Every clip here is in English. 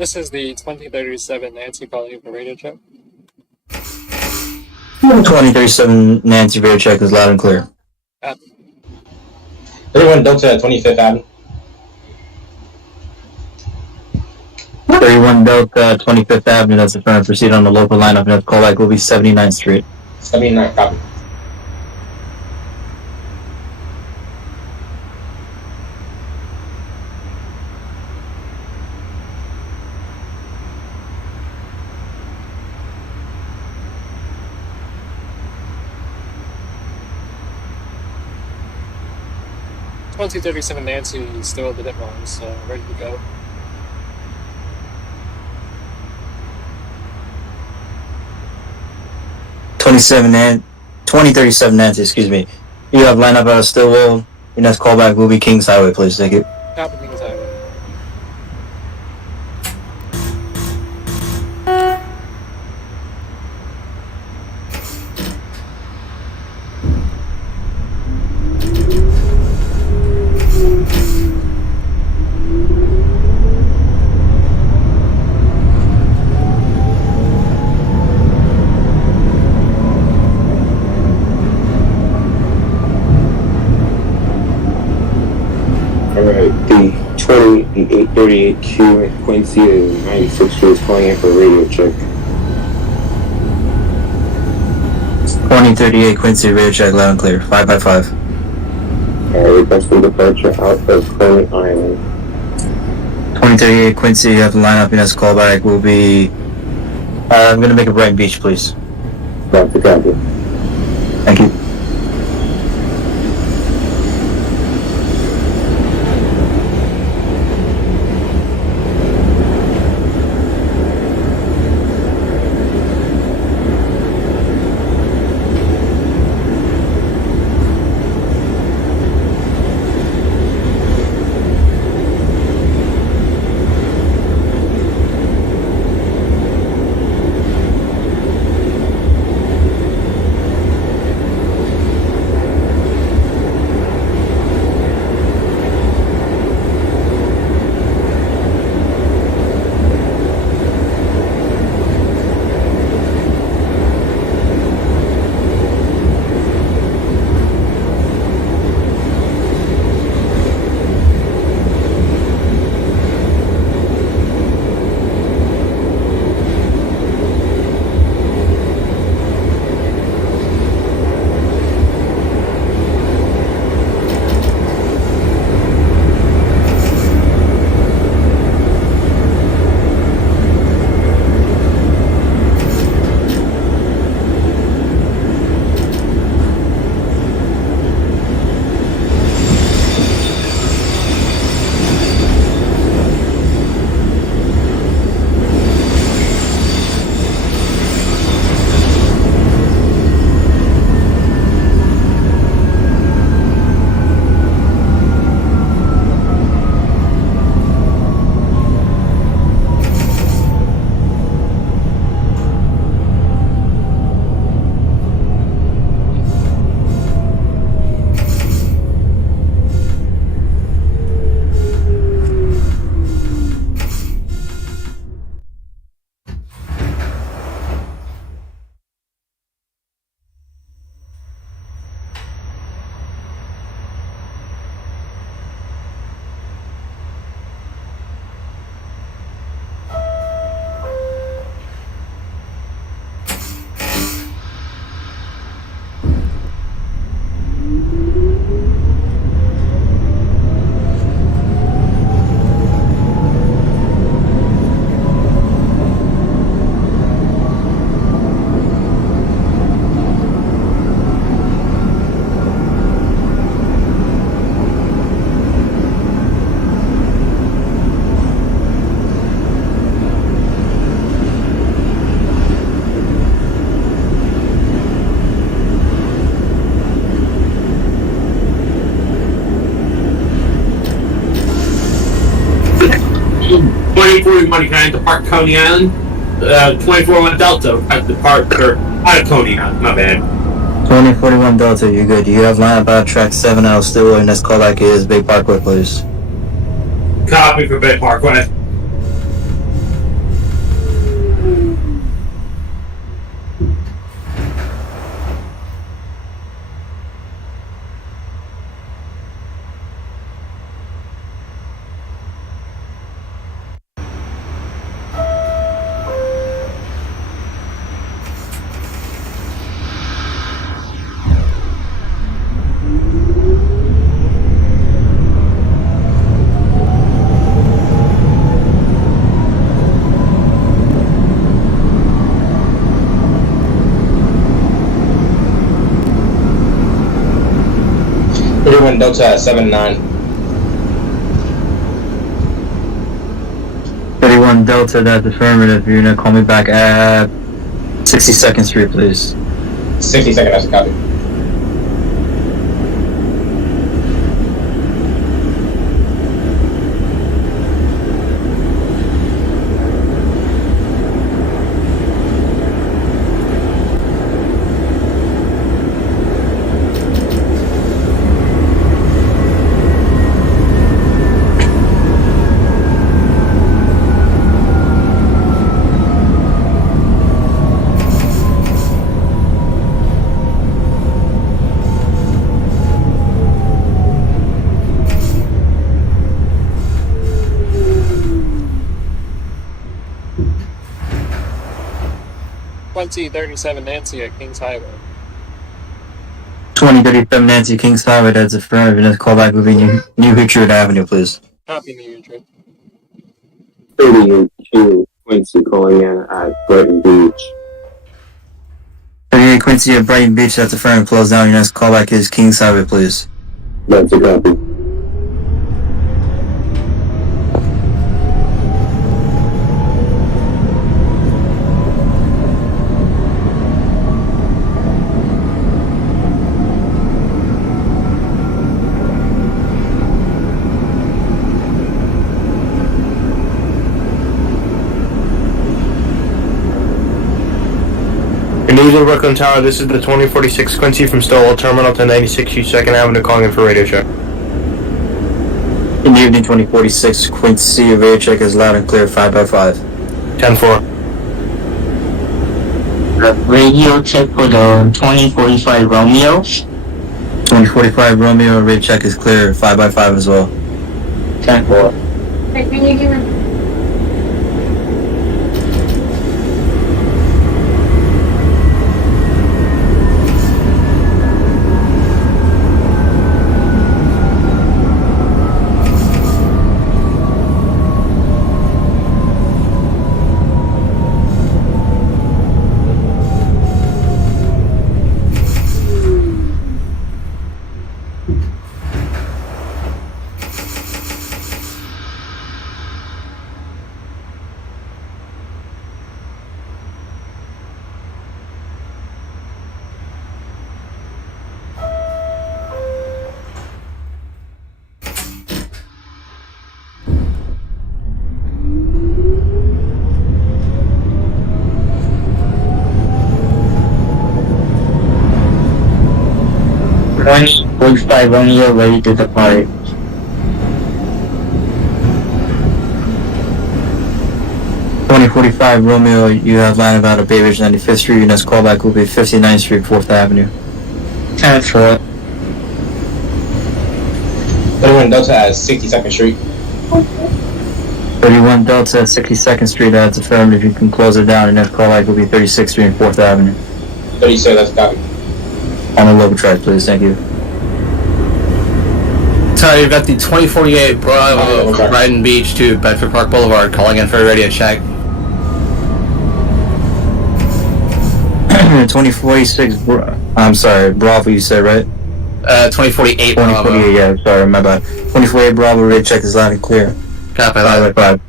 This is the 2037 Nancy calling you for radio check. 2037 Nancy radio check is loud and clear. 31 Delta 25th Avenue. 31 Delta 25th Avenue, that's the front. Proceed on the local lineup. Next callback will be 79th Street. 79, copy. .2037 Nancy is still at the Ditmars, ready to go. 2037 Nancy, excuse me. You have lineup out of Stillwell. Your next callback will be Kings Highway, please. Thank you. Copy, Kings Highway. Alright, the 838Q at Quincy and 96th Street is calling in for a radio check. 2038 Quincy radio check, loud and clear. 5x5. Requesting departure out of Clement Island. 2038 Quincy, you have the lineup. Your next callback will be. I'm gonna make a Brighton Beach, please. Got the copy. Thank you. Money kind to Park Coney Island. 2041 Delta at the park or out of Coney Island. My bad. 2041 Delta, you're good. You have lineup out track 7 out of Stillwell. Your next callback is Bay Parkway, please. Copy for Bay Parkway. 31 Delta 79. 31 Delta, that's affirmative. You're gonna call me back at 62nd Street, please. 60 second, that's a copy. .37 Nancy at Kings Highway. 2037 Nancy Kings Highway, that's affirmative. Next callback will be New Picture Avenue, please. Copy New York. 38Q Quincy calling in at Brighton Beach. 38 Quincy at Brighton Beach, that's affirmative. Close down. Your next callback is Kings Highway, please. That's a copy. Good evening, Brooklyn Tower. This is the 2046 Quincy from Stowell Terminal to 96 East 2nd Avenue calling in for radio check. Good evening, 2046 Quincy. Radio check is loud and clear, 5x5. 10-4. Radio check for the 2045 Romeo. 2045 Romeo, radio check is clear, 5x5 as well. 10-4. Hey, can you give me? .45 Romeo ready to depart. .45 Romeo, you have line about at Bay Ridge 95th Street. Your next callback will be 59th Street, 4th Avenue. 10-4. 31 Delta at 62nd Street. 31 Delta, 62nd Street, that's affirmative. You can close it down. Your next callback will be 36th Street and 4th Avenue. 36, that's a copy. On the local track, please. Thank you. Sorry, you've got the 2048 Bravo okay. from Brighton Beach to Bedford Park Boulevard calling in for a radio check. 2046, I'm sorry, Bravo you said, right? 2048 Bravo. 2048, yeah, sorry, my bad. 2048 Bravo, radio check is loud and clear. Copy that. 5x5.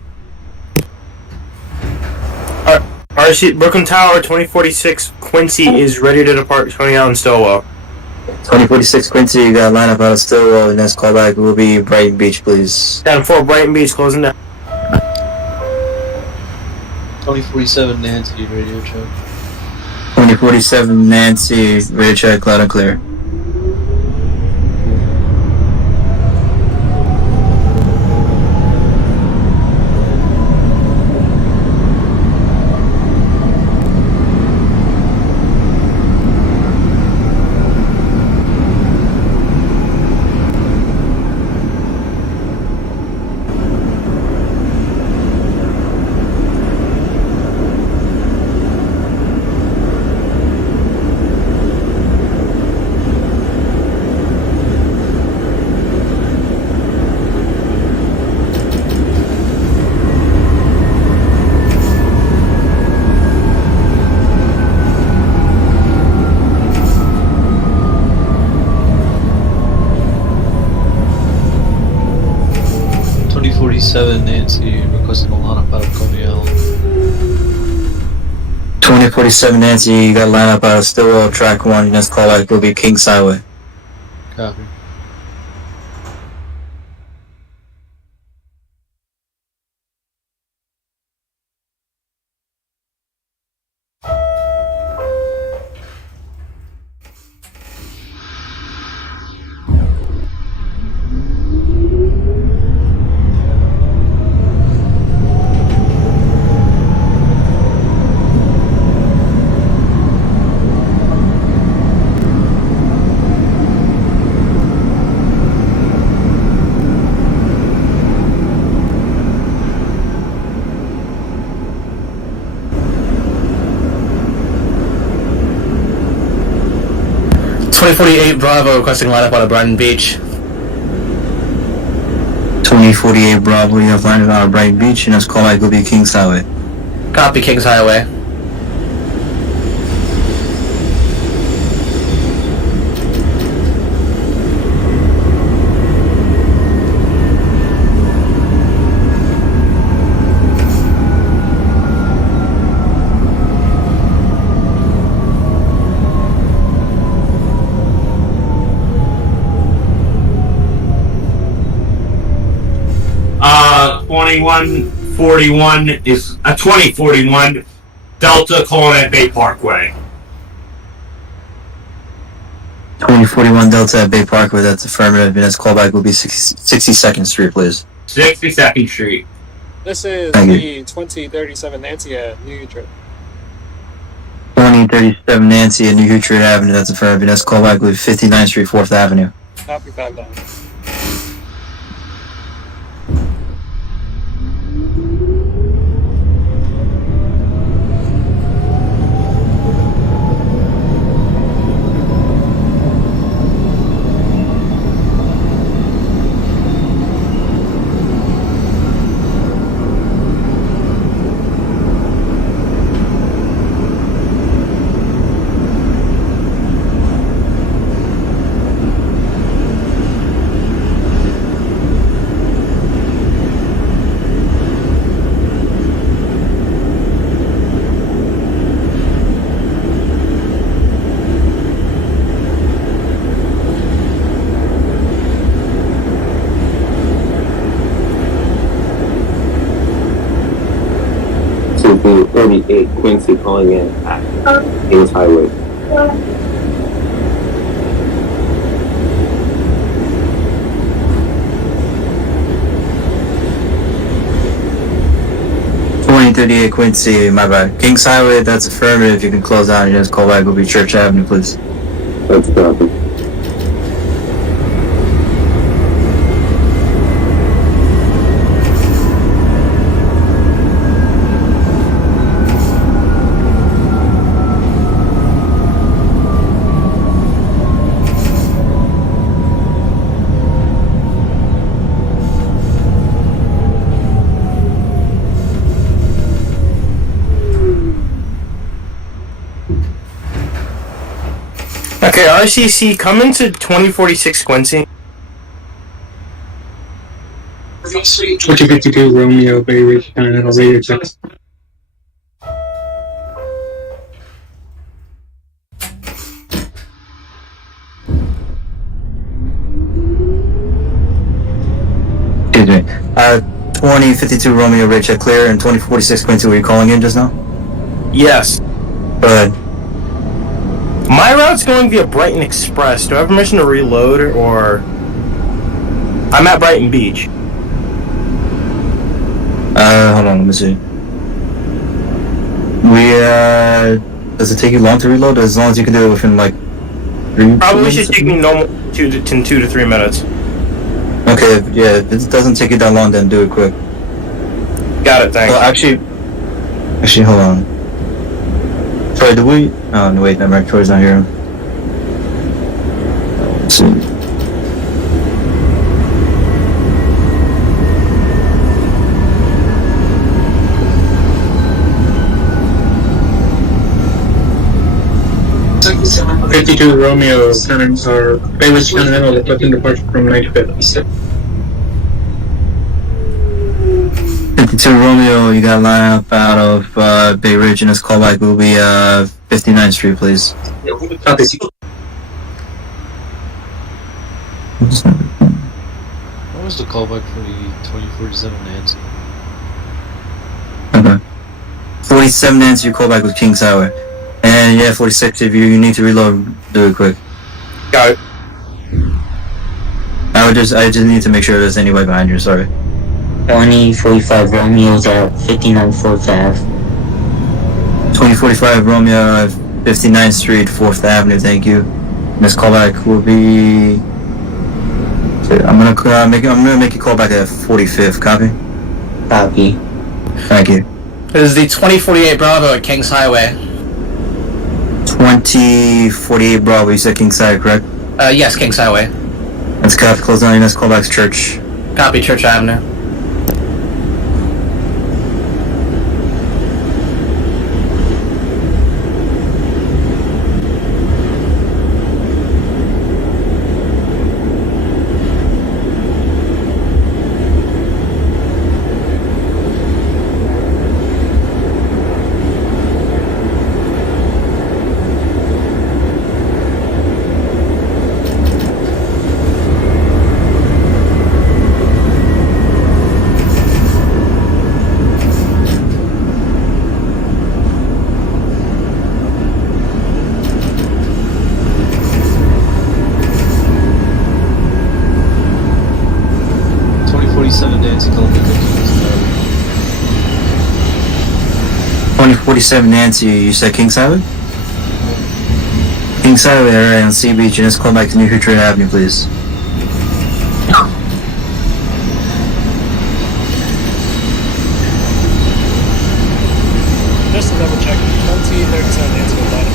RC Brooklyn Tower 2046 Quincy is ready to depart Tony Allen Stowell. 2046 Quincy, you got a lineup out of Stillwell. The next callback will be Brighton Beach, please. 10-4 Brighton Beach closing down. 2047 Nancy radio check. 2047 Nancy, radio check, loud and clear. 2047 Nancy requesting a lineup out of Coney Island. 2047 Nancy, you got line up out of Stillwell, track 1, your next callback will be Kings Highway. Copy. .2048 Bravo requesting lineup out of Brighton Beach. 2048 Bravo, you have line up out of Brighton Beach, your next callback will be Kings Highway. Copy, Kings Highway. Uh, 2141 is 2041 Delta calling at Bay Parkway. 2041 Delta at Bay Parkway, that's affirmative, your next callback will be 62nd Street, please. 62nd Street. This is Thank the 2037 Nancy at New Utrecht. 2037 Nancy at New Utrecht Avenue, that's affirmative, your next callback will be 59th Street, 4th Avenue. Copy 5 down. Super 38 Quincy calling in at Kings Highway. .38 Quincy, my bad. Kings Highway, that's affirmative, you can close out, your next callback will be Church Avenue, please. That's copy. Okay, RCC, come into 2046 Quincy. 2052 Romeo Bay Ridge Continental Radio check. Excuse me. 2052 Romeo Ray check clear, and 2046 Quincy, were you calling in just now? Yes. Go ahead. My route's going via Brighton Express. Do I have permission to reload, or... I'm at Brighton Beach. Hold on, let me see. Does it take you long to reload? As long as you can do it within, like, 3 Probably should take me no more 2 to 3 minutes. Okay, yeah, if it doesn't take you that long, then do it quick. Got it, thanks. Well, actually, hold on. Sorry, did we? Oh, no, wait, never mind. Troy's not here. Let's see. '52 Romeo or Bay Ridge Continental requesting departure from 95th. 52 Romeo, you got line up out of Bay Ridge, and this callback will be 59th Street, please. Copy. What was the callback for the 2047 Nancy? Okay. 47 Nancy, your callback with Kings Highway. And yeah, 46, if you need to reload, do it quick. Got it. I just need to make sure there's anybody behind you, sorry. 2045 Romeo's at 59 4th Ave. 2045 Romeo, 59th Street, 4th Avenue, thank you. This callback will be... I'm gonna make a callback at 45th, copy? Copy. Thank you. This is the 2048 Bravo at Kings Highway. 2048 Bravo, you said Kingside, correct? Yes, Kings Highway. That's copy, close down, this callback's Church. Copy, Church Avenue. Nancy calling me cookies. 2047 Nancy, you said Kings Highway? Kings Highway, alright, on Sea Beach, and let's call back to New Future Avenue, please. Just to double check, 2037 Nancy will light up.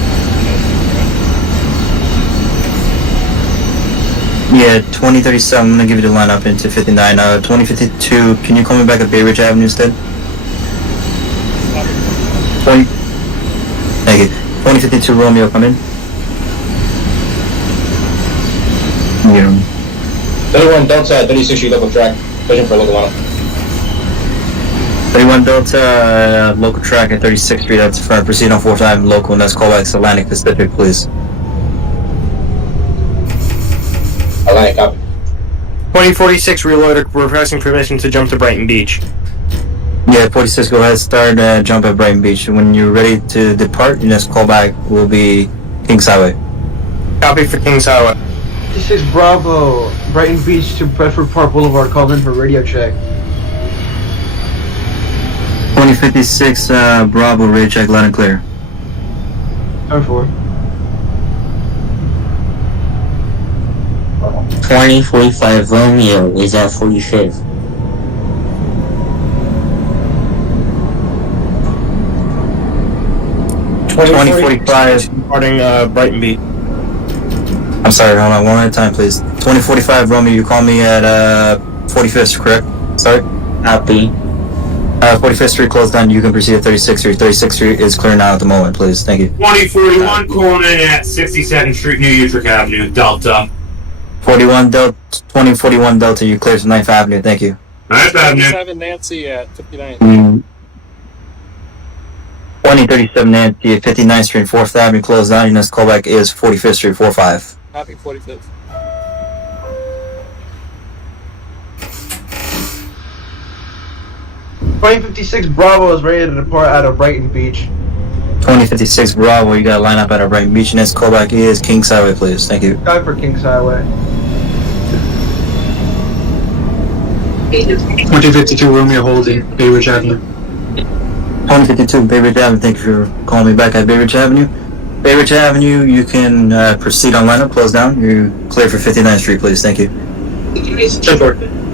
Yeah, 2037, I'm gonna give you the line up into 59. 2052, can you call me back at Bay Ridge Avenue instead? 20. Thank you. 2052 Romeo, come in. Yeah. 31 Delta, 36 Street local track, pushing for local lineup. 31 Delta, local track at 36th Street, that's front. Proceed on 4th Avenue, local, and that's callback to Atlantic Pacific, please. Atlantic, copy. 2046 reloader, requesting permission to jump to Brighton Beach. Yeah, 46, go ahead, start jump at Brighton Beach. When you're ready to depart, your next callback will be Kings Highway. Copy for Kings Highway. 56 Bravo, Brighton Beach to Bedford Park Boulevard, called in for radio check. 2056 Bravo, radio check, loud and clear. 4. 2045 Romeo is at 45th. 2045 departing Brighton Beach. I'm sorry, hold on, one at a time, please. 2045 Romeo, you call me at 45th, correct? Sorry? Copy. 45th Street closed down, you can proceed at 36th Street. 36th Street is clear now at the moment, please. Thank you. 2041 calling in at 62nd Street, New Utrecht Avenue, Delta. 2041 Delta, you clear to 9th Avenue, thank you. 9th Avenue. 37 Nancy at 59. 2037 Nancy at 59th Street, 4th Avenue, closed down. Your next callback is 45th Street, 45. Copy 45th. 2056 Bravo is ready to depart out of Brighton Beach. 2056 Bravo, you got a line up at our Brighton Beach. Your next callback is Kings Highway, please. Thank you. Guy for Kings Highway. 2052 Romeo holding, Bay Ridge Avenue. 2052 Bay Ridge Avenue, thank you for calling me back at Bay Ridge Avenue. Bay Ridge Avenue, you can proceed on lineup, close down. You're clear for 59th Street, please. Thank you. 10-4.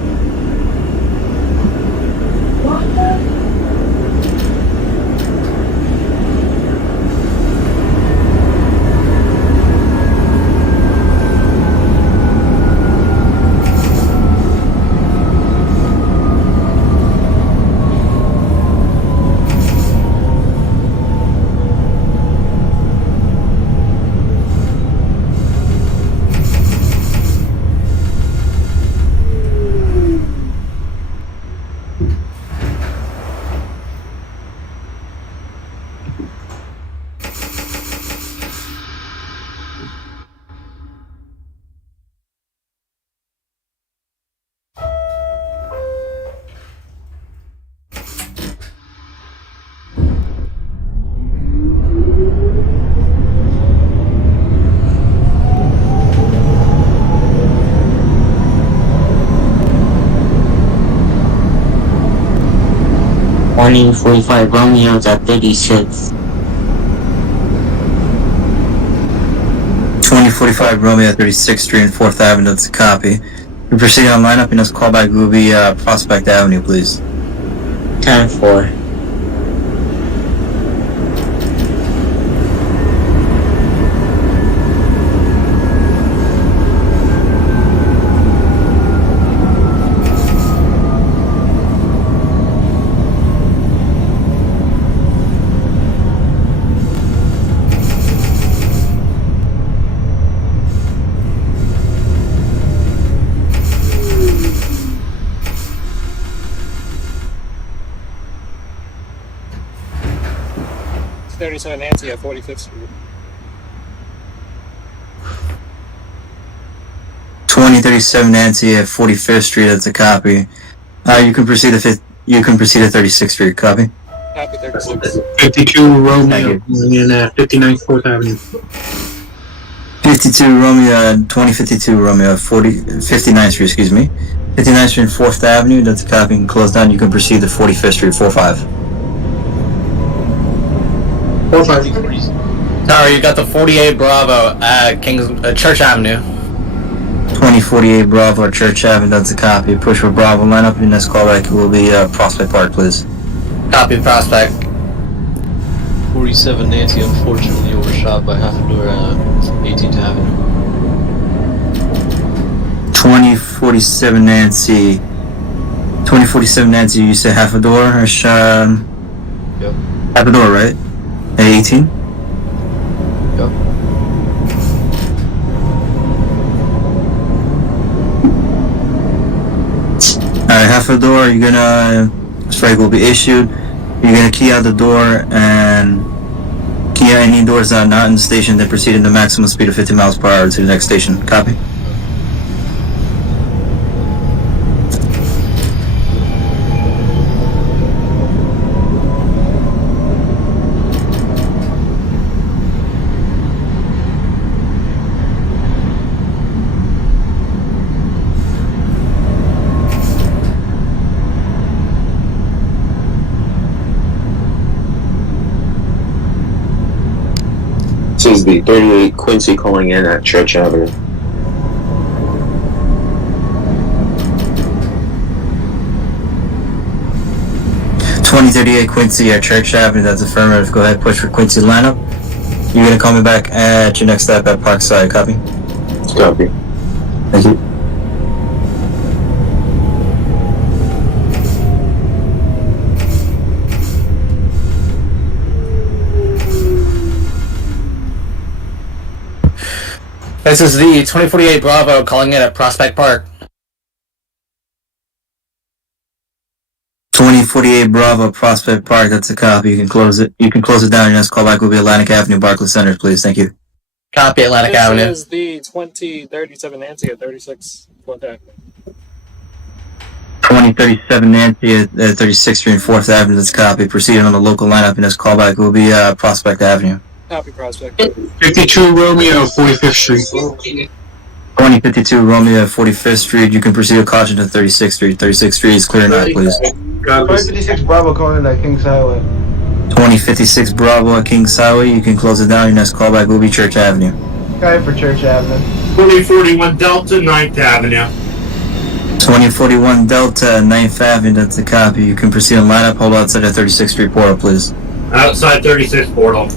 2045 Romeo's at 36. 2045 Romeo at 36th Street and 4th Avenue, that's a copy. We proceed on lineup, and this callback will be Prospect Avenue, please. 10-4. It's 37 Nancy at 45th Street. 2037 Nancy at 45th Street, that's a copy. You can proceed to 36th Street, copy. Copy 36. 52 Romeo Thank going in at 59th 4th Avenue. 52 Romeo, 2052 Romeo, 59th Street, excuse me. 59th Street and 4th Avenue, that's a copy, and close down. You can proceed to 45th Street, 45. 45. Sorry, you got the 48 Bravo at Church Avenue. 2048 Bravo, Church Avenue, that's a copy. Push for Bravo lineup, and this callback will be Prospect Park, please. Copy the Prospect. 47 Nancy unfortunately overshot by half a door at 18th Avenue. 2047 Nancy. 2047 Nancy, you say half a door? Or Yep. half a door, right? At 18? Yep. Alright, half a door, you're gonna... strike will be issued. You're gonna key out the door and key out any doors that are not in the station, then proceed at the maximum speed of 50 miles per hour to the next station. Copy? This is the 38 Quincy calling in at Church Avenue. .2038 Quincy at Church Avenue, that's affirmative. Go ahead, push for Quincy lineup. You're gonna call me back at your next stop at Parkside. Copy? Copy. Thank you. This is the 2048 Bravo calling in at Prospect Park. 2048 Bravo, Prospect Park, that's a copy. You can close it. You can close it down. Your next callback will be Atlantic Avenue, Barclays Center, please. Thank you. Copy Atlantic Avenue. This is the 2037 Nancy at 36 4th Avenue. 2037 Nancy at 36th Street and 4th Avenue, that's a copy. Proceeding on the local lineup, and this callback will be Prospect Avenue. Copy Prospect. 52 Romeo 45th Street. 2052 Romeo at 45th Street. You can proceed with caution to 36th Street. 36th Street is clear now, please. 556 Bravo calling at Kings Highway. 2056 Bravo at Kings Highway. You can close it down. Your next callback will be Church Avenue. Guy for Church Avenue. 2041 Delta, 9th Avenue. 2041 Delta, 9th Avenue. That's a copy. You can proceed on lineup. Hold outside at 36th Street portal, please. Outside 36 portal.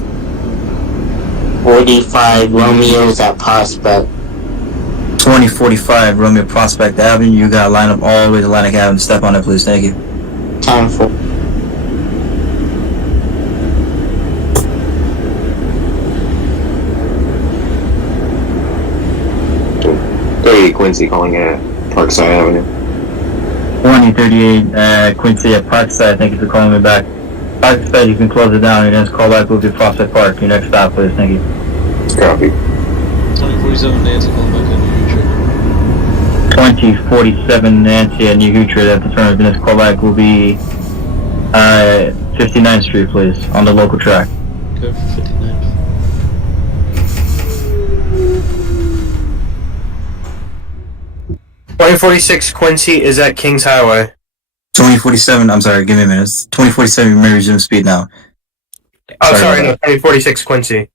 45 Romeo's at Prospect. 2045 Romeo Prospect Avenue. You got line up all the way to Atlantic Avenue. Step on it, please. Thank you. 10-4. Quincy calling in at Parkside Avenue. 2038 Quincy at Parkside. Thank you for calling me back. Parkside, you can close it down. Your next callback will be Prospect Park. Your next stop, please. Thank you. Copy. 2047 Nancy calling back in New Hampshire. 2047 Nancy at New Hampshire. That the term of this callback will be 59th Street, please, on the local track. Go for 59. 2046 Quincy is at Kings Highway. 2047, I'm sorry, give me a minute. 2047, you may resume speed now. Oh, sorry, no, 2046 Quincy.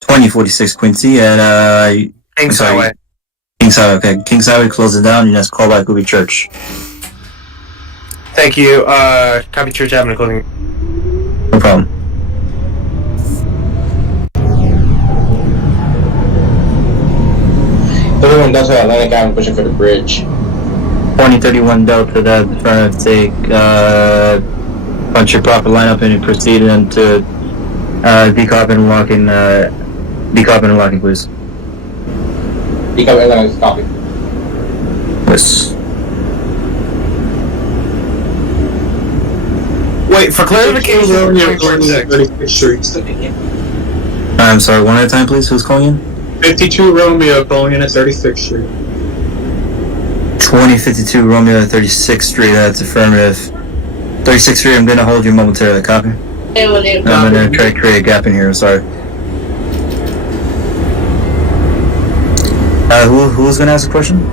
2046 Quincy at, Kings Highway. Kings Highway, okay. Kings Highway, close it down. Your next callback will be Church. Thank you. Copy Church Avenue closing. No problem. Everyone Delta Atlantic Avenue pushing for the bridge. 2031 Delta, that's trying to take, punch your proper lineup and proceed into, decop and locking, please. Decop Atlantic, copy. Yes. Wait, for clarification, Romeo calling in at 36th Street. I'm sorry, one at a time, please. Who's calling in? 52 Romeo calling in at 36th Street. 2052 Romeo at 36th Street, that's affirmative. 36th Street, I'm gonna hold you momentarily, copy? I'm gonna try to create a gap in here, sorry. Who's gonna ask a question?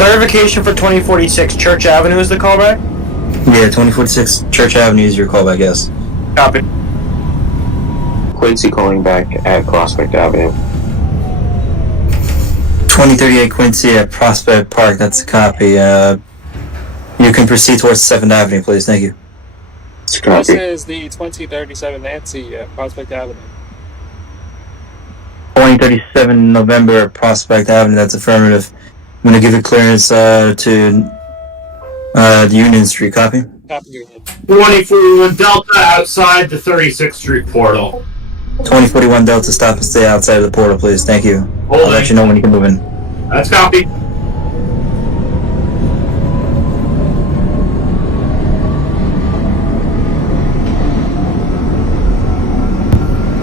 clarification for 2046 Church Avenue is the callback? Yeah, 2046 Church Avenue is your callback, yes. Copy. Quincy calling back at Prospect Avenue. 2038 Quincy at Prospect Park, that's a copy. You can proceed towards 7th Avenue, please, thank you. It's a This copy. is the 2037 Nancy at Prospect Avenue. 2037 November at Prospect Avenue, that's affirmative. I'm gonna give you clearance to Union Street, copy? Copy Union. 2041 Delta outside the 36th Street portal. 2041 Delta, stop and stay outside of the portal, please, thank you. I'll let you know when you can move in. That's copy.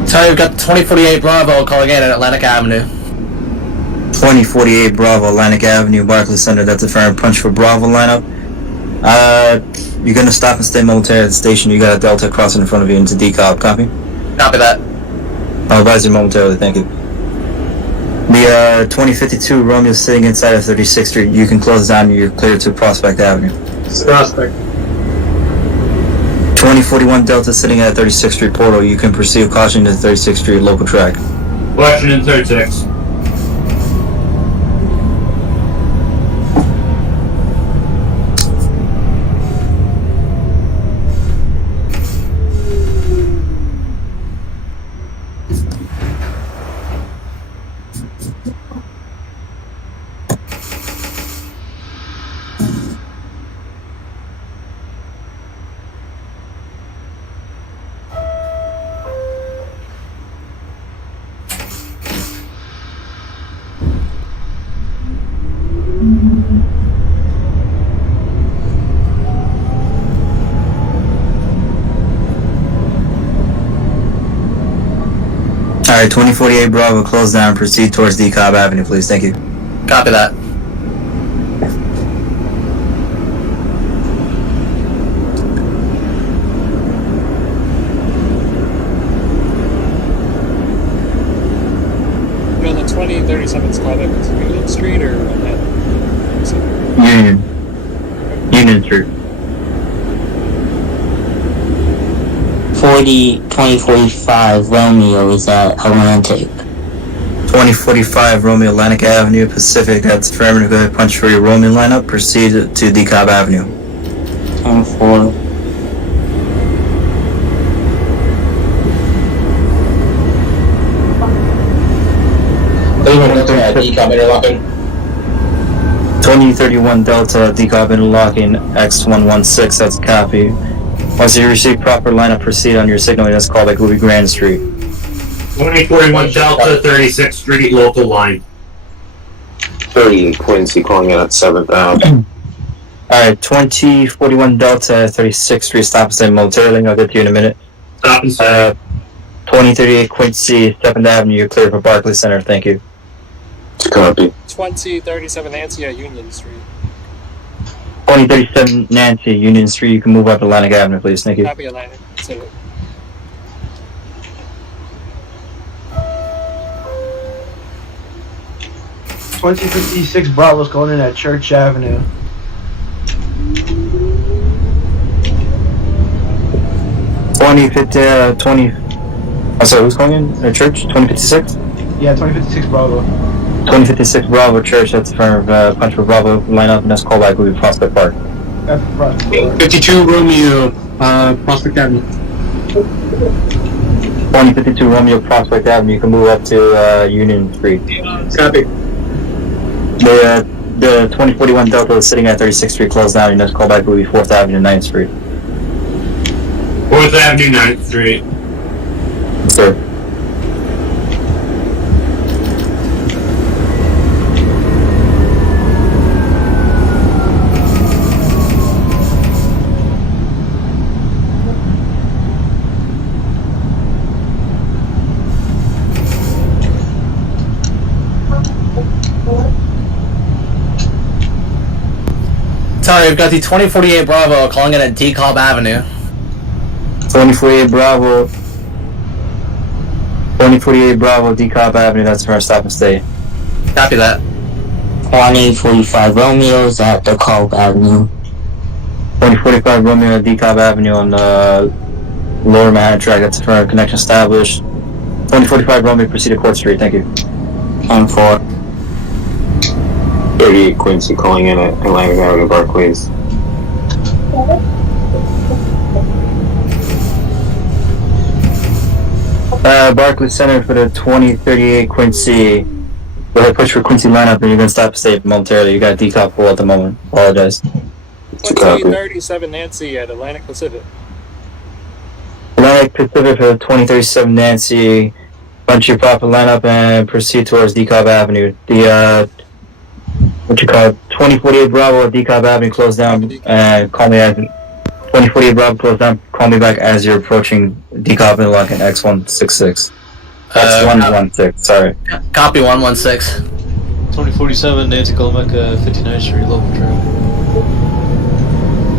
Sorry, we've got 2048 Bravo calling in at Atlantic Avenue. 2048 Bravo, Atlantic Avenue, Barclays Center, that's a firm punch for Bravo lineup. You're gonna stop and stay momentarily at the station. You got a Delta crossing in front of you into decop, copy? Copy that. I'll advise you momentarily, thank you. The 2052 Romeo sitting inside of 36th Street, you can close down, you're clear to Prospect Avenue. It's Prospect. 2041 Delta sitting at 36th Street portal, you can proceed with caution to 36th Street local track. Question in 36. Alright, 2048 Bravo, close down, proceed towards Decobb Avenue, please, thank you. Copy that. You're on the 2037's callback to Union Street or Union Street. 2045 Romeo is at Atlantic. 2045 Romeo, Atlantic Avenue, Pacific, that's affirmative, go ahead, punch for your Romeo lineup, proceed to Decobb Avenue. 24. Decop interlocking. 2031 Delta, Decobb interlocking, X116, that's a copy. Once you receive proper lineup, proceed on your signal, that's callback will be Grand Street. 2041 Delta, 36th Street, local line. 38 Quincy calling in at 7th Ave. Alright, 2041 Delta, 36th Street, stop and stay momentarily, I'll get to you in a minute. Stop and stay. 2038 Quincy, 7th Avenue, you're clear for Barclays Center, thank you. Copy. 2037 Nancy at Union Street. 2037 Nancy, Union Street, you can move up Atlantic Avenue, please, thank you. Copy Atlantic. So, 2056 Bravo's going in at Church Avenue. 20. I'm sorry, who's calling in? The church? 2056? Yeah, 2056 Bravo. 2056 Bravo Church, that's the firm of Punch for Bravo lineup, and that's callback will be Prospect Park. 52 Romeo, Prospect Avenue. 2052 Romeo Prospect Avenue, you can move up to Union Street. Copy. The 2041 Delta is sitting at 36th Street closed down, and that's callback will be 4th Avenue, 9th Street. 4th Avenue, 9th Street. Sir. Sorry, we've got the 2048 Bravo calling in at DeKalb Avenue. 2048 Bravo. 2048 Bravo, DeKalb Avenue, that's the first stop and stay. Copy that. 2045 Romeo's at DeKalb Avenue. 2045 Romeo at DeKalb Avenue on Lower Manhattan track, that's the first connection established. 2045 Romeo, proceed to Court Street, thank you. 10-4. 38 Quincy calling in at Atlantic Avenue, Barclays. Barclays Center for the 2038 Quincy. Go ahead, push for Quincy lineup, and you're gonna stop and stay momentarily. You got a decop full at the moment. Apologize. 2037 Nancy at Atlantic Pacific. Atlantic Pacific for the 2037 Nancy. Bunch your proper lineup and proceed towards DeKalb Avenue. The 2048 Bravo at DeKalb Avenue closed down, and call me as 2048 Bravo closed down. Call me back as you're approaching DeKalb and lock in X166. X116. Sorry. Copy 116. 2047 Nancy Colomecca, 59th Street, local trail.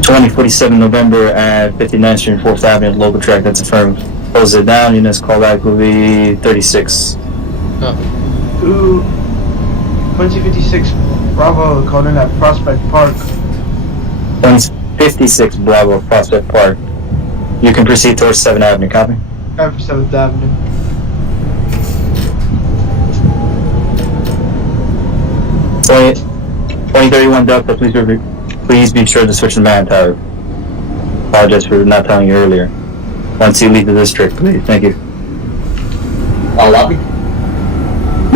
2047 November at 59th Street, 4th Avenue, local track. That's affirmed. Close it down. Units callback will be 36. Ooh. 2056 Bravo calling at Prospect Park. 56 Bravo, Prospect Park. You can proceed towards 7th Avenue, copy? Copy 7th Avenue. 2031 Delta, please be sure to switch to Man Tower. Apologize for not telling you earlier. Once you leave the district, please. Thank you. Lobby?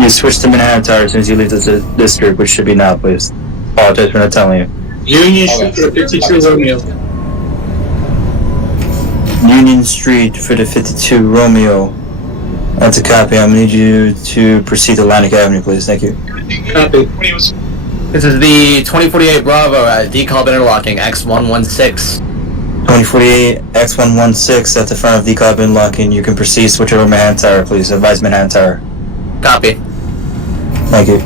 You switch to Manhattan Tower as soon as you leave the district, which should be now, please. Apologize for not telling you. Union Street for 52 Romeo. Union Street for the 52 Romeo. That's a copy. I'm gonna need you to proceed to Atlantic Avenue, please. Thank you. Copy. This is the 2048 Bravo at DeKalb interlocking X116. 2048 X116 at the front of DeKalb interlocking. You can proceed. Switch over Manhattan Tower, please. Advise Manhattan Tower. Copy. Thank you.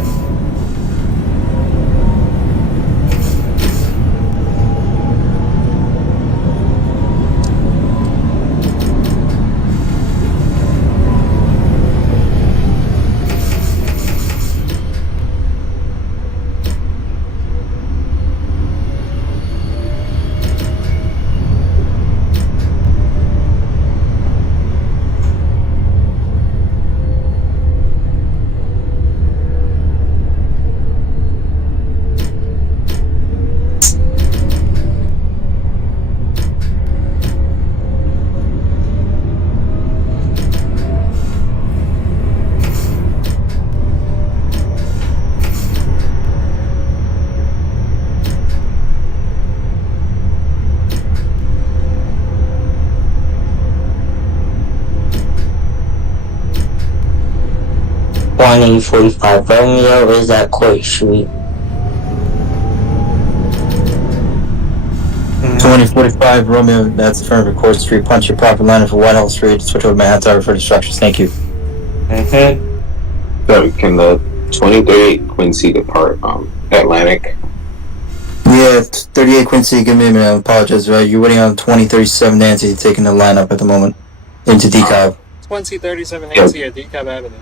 One 45 Romeo is at Court Street. 2045 Romeo, that's the firm for Court Street. Punch your proper line for Whitehall Street. Switch over Manhattan Tower for instructions. Thank you. So can the 2038 Quincy depart Atlantic? Yeah, 38 Quincy, give me a minute. I apologize. You're waiting on 2037 Nancy taking the line up at the moment into DeKalb. 2037 Nancy at DeKalb Avenue.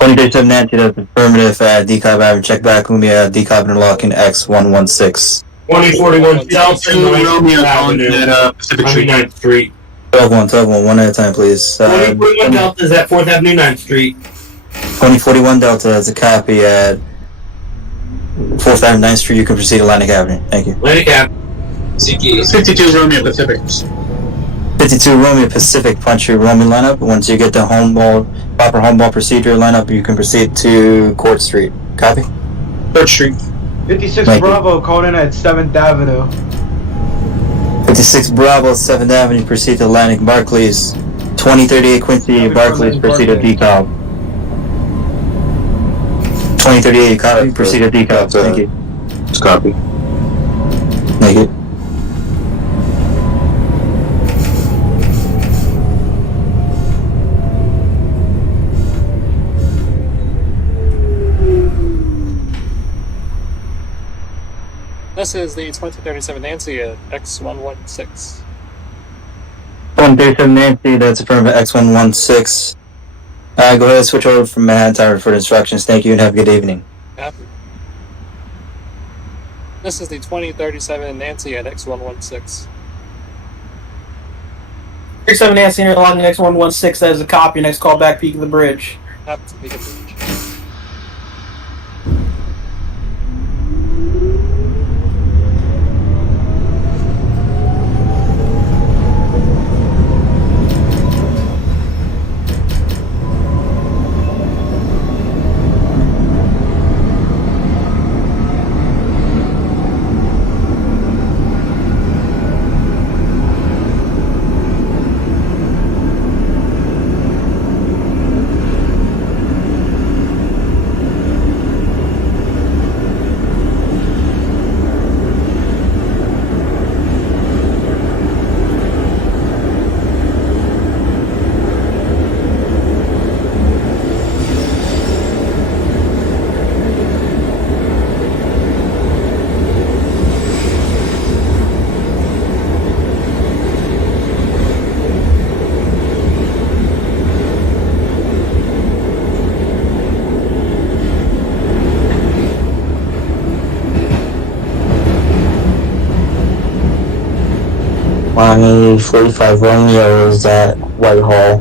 2037 Nancy, that's affirmative at DeKalb Avenue. Check back when we at DeKalb interlocking X116. 2041 Delta, Romeo on Avenue, at Pacific Street. 9th Street. 12-1, one at a time, please. 2041 Delta is at 4th Avenue, 9th Street. 2041 Delta has a copy at 4th Avenue, 9th Street. You can proceed to Atlantic Avenue. Thank you. Atlantic Avenue. 52 Romeo Pacific. 52 Romeo Pacific, punch your Romeo lineup. Once you get the proper home ball procedure lineup, you can proceed to Court Street. Copy? Court Street. 56 Thank you. Bravo, called in at 7th Avenue. 56 Bravo, 7th Avenue, proceed to Atlantic Barclays. 2038 Quincy Barclays, proceed to decal. 2038 copy, proceed to decal. Thank you. Just copy. Thank you. This is the 2037 Nancy at X116. 137 Nancy, that's affirmative X116. Go ahead and switch over from Manhattan Tower for instructions. Thank you and have a good evening. Copy. This is the 2037 Nancy at X116. 37 Nancy interlocking X116, that is a copy. Next call back, peak of the bridge. Up to Beacon Beach. Miami 45 Romeo is at Whitehall.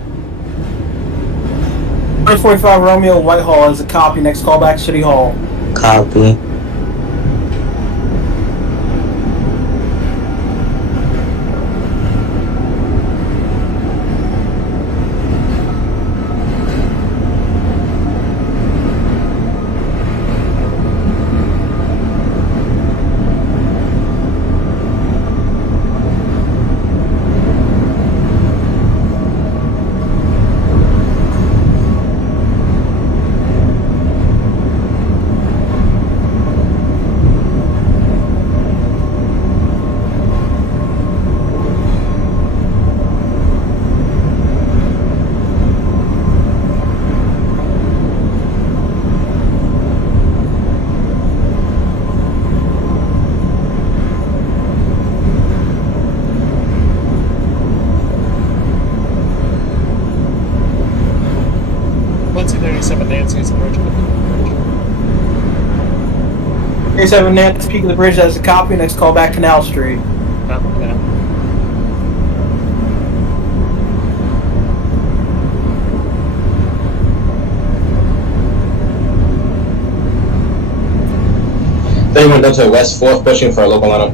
145 Romeo, Whitehall is a copy. Next call back, City Hall. Copy. Nancy's original. 37 Nancy, peak of the bridge, that is a copy. Next call back, Canal Street. Yeah. Anyone down to West 4th, pushing for a local lineup.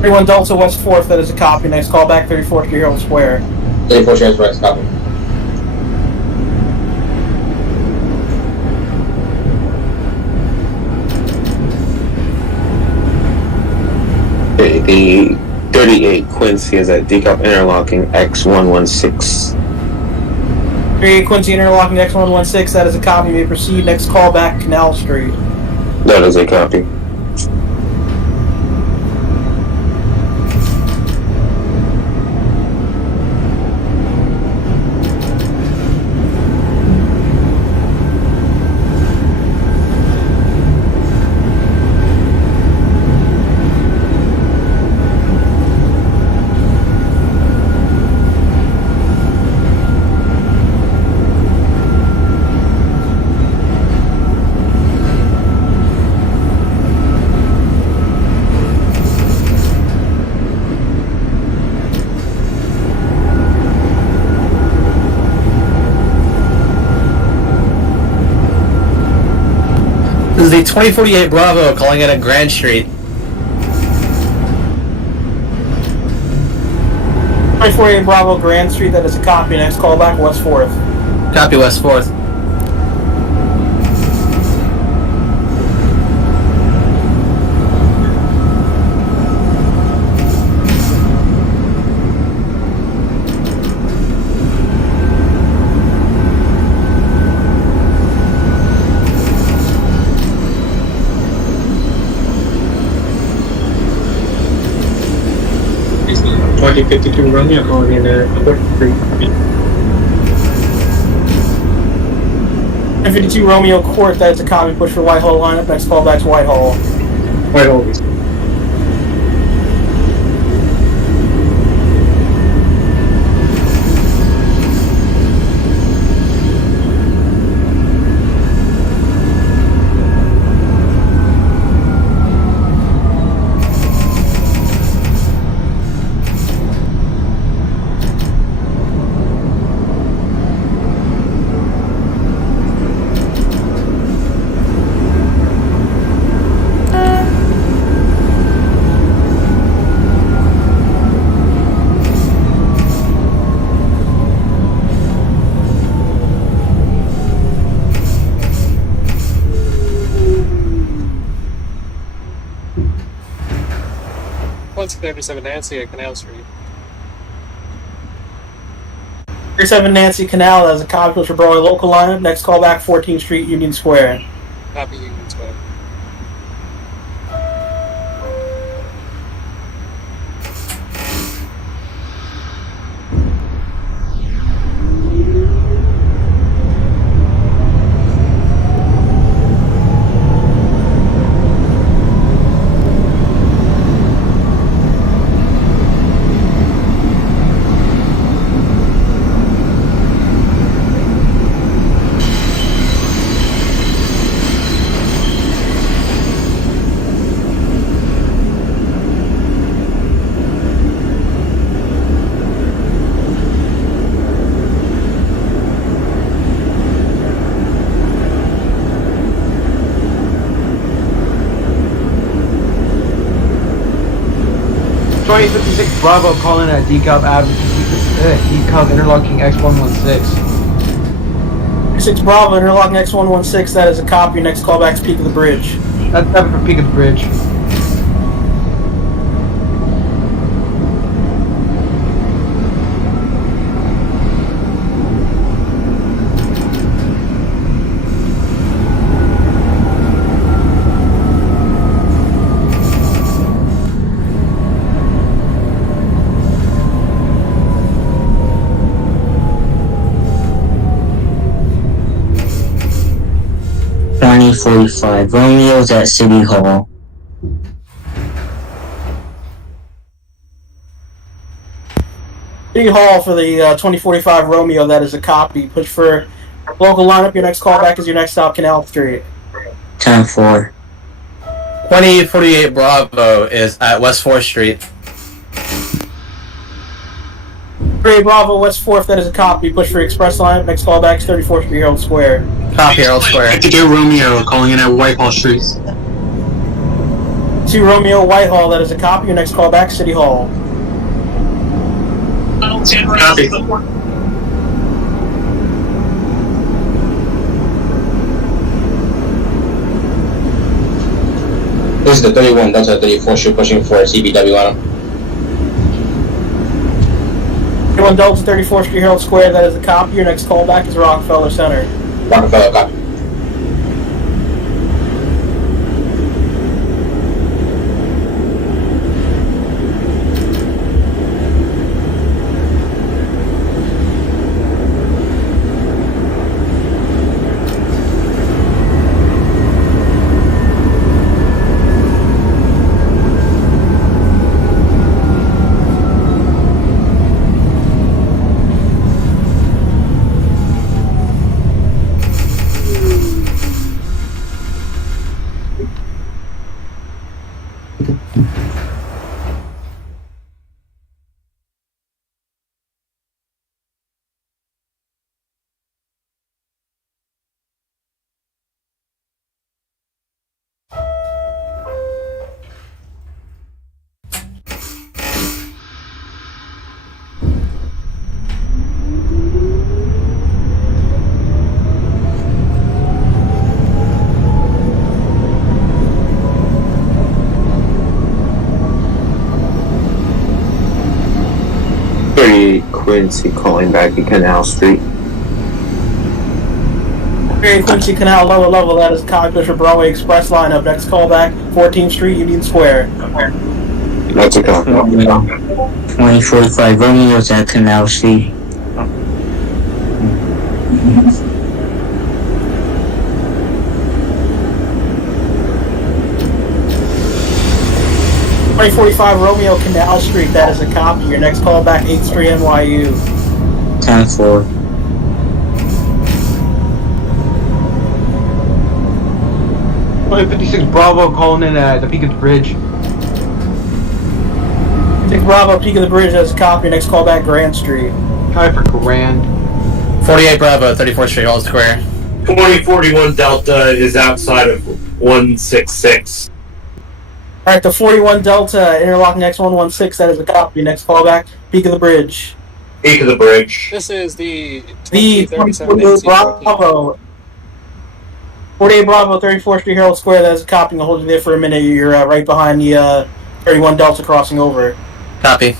31 Delta West 4th, that is a copy. Next call back, 34th Street, Herald Square. 34 shares for X, copy. The 38 Quincy is at Decop Interlocking X116. 38 Quincy interlocking X116, that is a copy. May proceed. Next call back, Canal Street. That is a copy. This is the 2048 Bravo calling in at Grand Street. 2048 Bravo, Grand Street, that is a copy. Next callback, West 4th. Copy, West 4th. .52 Romeo calling in at Court Street. 52 Romeo Court, that is a copy. Push for Whitehall lineup. Next callback's Whitehall. Whitehall. 37 Nancy at Canal Street. 37 Nancy Canal, that is a copy. Push for Broadway local lineup. Next callback, 14th Street, Union Square. Copy, Union Square. Bravo calling at Dekalb Avenue. Dekalb interlocking X116. 6 Bravo, interlocking X116, that is a copy. Next callback's Peak of the Bridge. That's happened for Peak of the Bridge. .45 Romeo's at City Hall. City Hall for the 2045 Romeo, that is a copy. Push for local lineup. Your next callback is your next stop, Canal Street. 10-4. 2048 Bravo is at West 4th Street. 3 Bravo, West 4th, that is a copy. Push for express lineup. Next callback is 34th Street, Herald Square. Copy, Herald Square. 52 Romeo calling in at Whitehall Street. 2 Romeo, Whitehall, that is a copy. Your next callback, City Hall. Copy. This is the 31 Delta 34 Street pushing for CBW lineup. 31 Delta 34th Street, Herald Square, that is a copy. Your next callback is Rockefeller Center. Rockefeller, copy. Quincy calling back at Canal Street. 38 Quincy Canal, lower level, that is copy push for Broadway Express line up. Next callback, 14th Street, Union Square. That's a copy. 2045 Romeo's at Canal Street. 2045 Romeo Canal Street, that is a copy. Your next call back, 8th Street, NYU. 10-4. Flight 56 Bravo calling in at the peak of the bridge. 6 Bravo, peak of the bridge, that is a copy. Your next call back, Grand Street. Hi for Grand. 48 Bravo, 34th Street, Old Square. 2041 Delta is outside of 166. Alright, the 41 Delta, interlocking X116, that is a copy. Next call back, peak of the bridge. Peak of the bridge. This is the 2047 2037 Bravo. 48 Bravo, 34th Street, Herald Square, that is a copy. I'll hold you there for a minute. You're right behind the 31 Delta crossing over. Copy.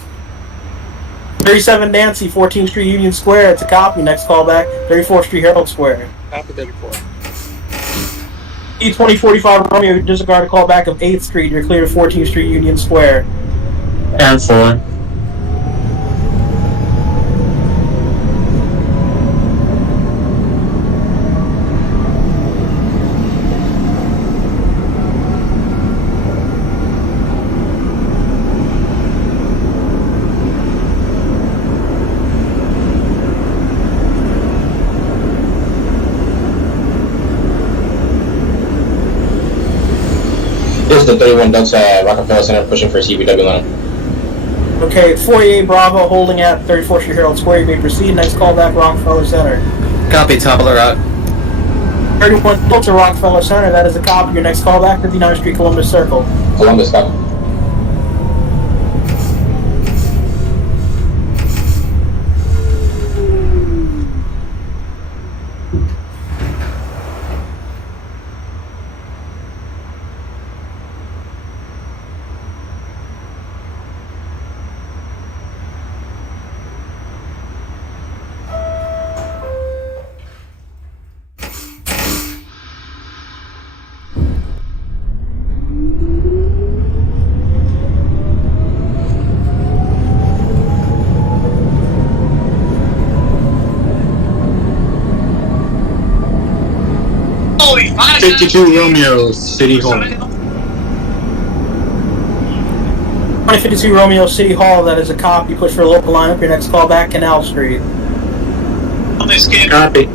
37 Nancy, 14th Street, Union Square, it's a copy. Next call back, 34th Street, Herald Square. Copy 34. E2045 Romeo, disregard a call back of 8th Street. You're clear to 14th Street, Union Square. 10-4. This is the 31 Delta Rockefeller Center pushing for CBW line. Okay, 48 Bravo, holding at 34th Street, Herald Square. You may proceed. Next call back, Rockefeller Center. Copy, top of the rock. 31 Delta, Rockefeller Center, that is a copy. Your next call back, 59th Street, Columbus Circle. Columbus, copy. Holy 52 Romeo, City Hall. 2052 Romeo, City Hall, that is a copy. Push for a local lineup. Your next call back, Canal Street. Copy.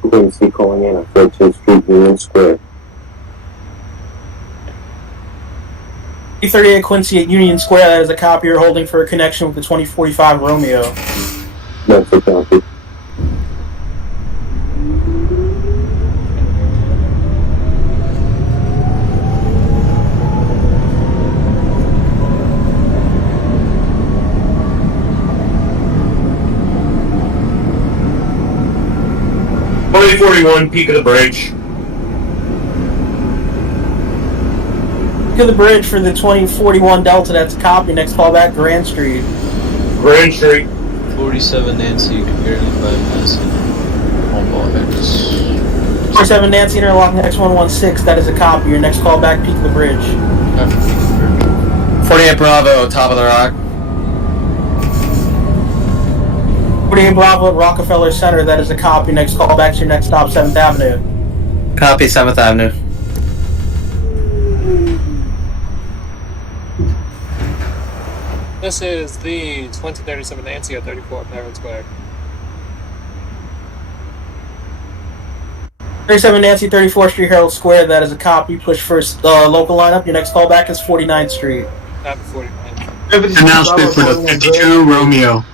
Quincy calling in at 14th Street, Union Square. 38 Quincy at Union Square, that is a copy. You're holding for a connection with the 2045 Romeo. That's a copy. Twenty 41 Peak of the bridge. To the bridge for the 2041 Delta, that's a copy. Next call back, Grand Street. Grand Street. 47 Nancy, barely bypassing home ball hedges. 47 Nancy, interlocking X116, that is a copy. Your next call back, peak of the bridge. 48 Bravo, top of the rock. 48 Bravo at Rockefeller Center, that is a copy. Next call back to your next stop, 7th Avenue. Copy, 7th Avenue. This is the 2037 Nancy at 34 Herald Square. 37 Nancy, 34th Street, Herald Square, that is a copy. Push first local lineup. Your next call back is 49th Street. Copy 49. Announcement for the 52 Romeo.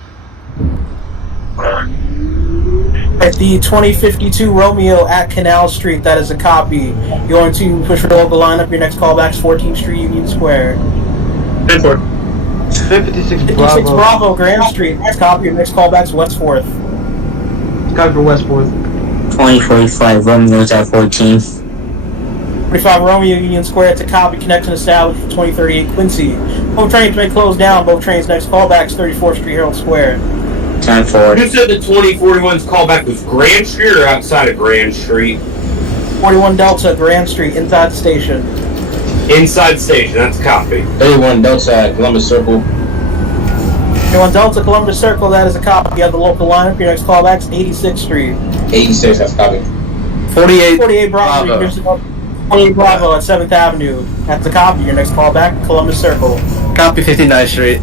At the 2052 Romeo at Canal Street, that is a copy. You're going to push for the local lineup. Your next callback's 14th Street, Union Square. 10-4. 56 56 Bravo. Bravo, Grand Street. Next copy. Your next callback's West 4th. Copy for West 4th. 2045 Romeo's at 14th. 45 Romeo, Union Square. It's a copy. Connection established for 2038 Quincy. Both trains may close down. Both trains' next callback's 34th Street, Herald Square. 10-4. You said the 2041's callback was Grand Street or outside of Grand Street? 41 Delta, Grand Street, inside the station. Inside station, that's a copy. 31 Delta, Columbus Circle. 41 Delta, Columbus Circle, that is a copy of the local lineup. Your next callback's 86th Street. 86, that's a copy. 48 Bravo. 48 Bravo at 7th Avenue. That's a copy. Your next callback, Columbus Circle. Copy 59th Street.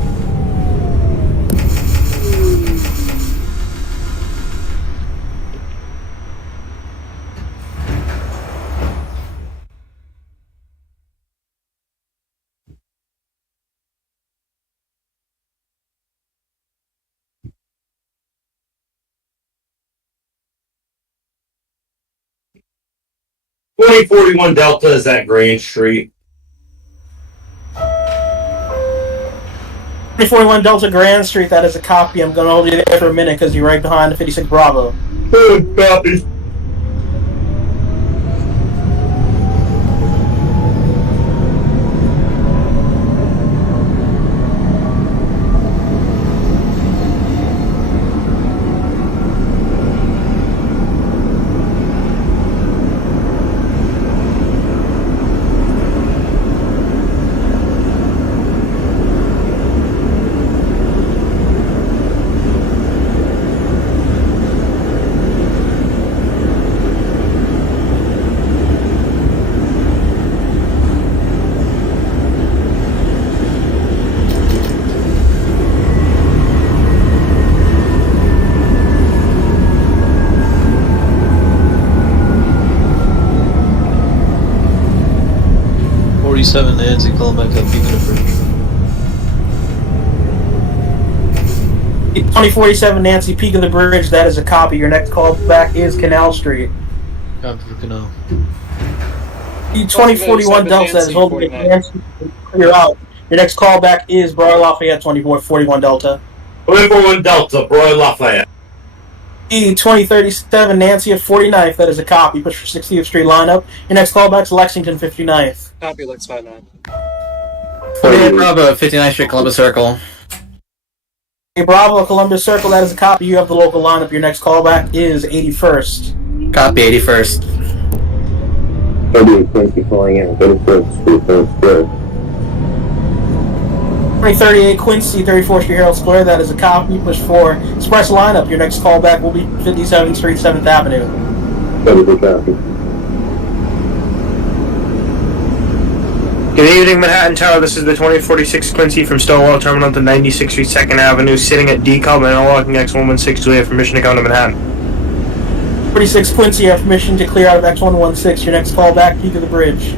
$2041 Delta is at Grand Street. 41 Delta, Grand Street, that is a copy. I'm going to hold you there for a minute because you're right behind the 56 Bravo. Copy. Nancy, calling back up, peak of the bridge. 2047 Nancy, peak of the bridge, that is a copy. Your next callback is Canal Street. Copy for Canal. The 2041 Delta, that is holding the Nancy, clear out. Your next callback is Broy Lafayette, 2441 Delta. 2041 Delta, Broy Lafayette. The 2037 Nancy at 49th, that is a copy. Push for 60th Street lineup. Your next callback's Lexington, 59th. Copy, Lex 59. 48 Bravo, 59th Street, Columbus Circle. Hey, Bravo, Columbus Circle, that is a copy. You have the local lineup. Your next callback is 81st. Copy 81st. 38 Quincy calling in, 31st Street, Herald Square. 2038 Quincy, 34th Street, Herald Square, that is a copy. Push for express lineup. Your next callback will be 57th Street, 7th Avenue. Copy for copy. Good evening, Manhattan Tower. This is the 2046 Quincy from Stowell Terminal to 96th Street, 2nd Avenue, sitting at DCOM and unlocking X116. Do we have permission to come to Manhattan? 46 Quincy, you have permission to clear out of X116. Your next callback, peak of the bridge.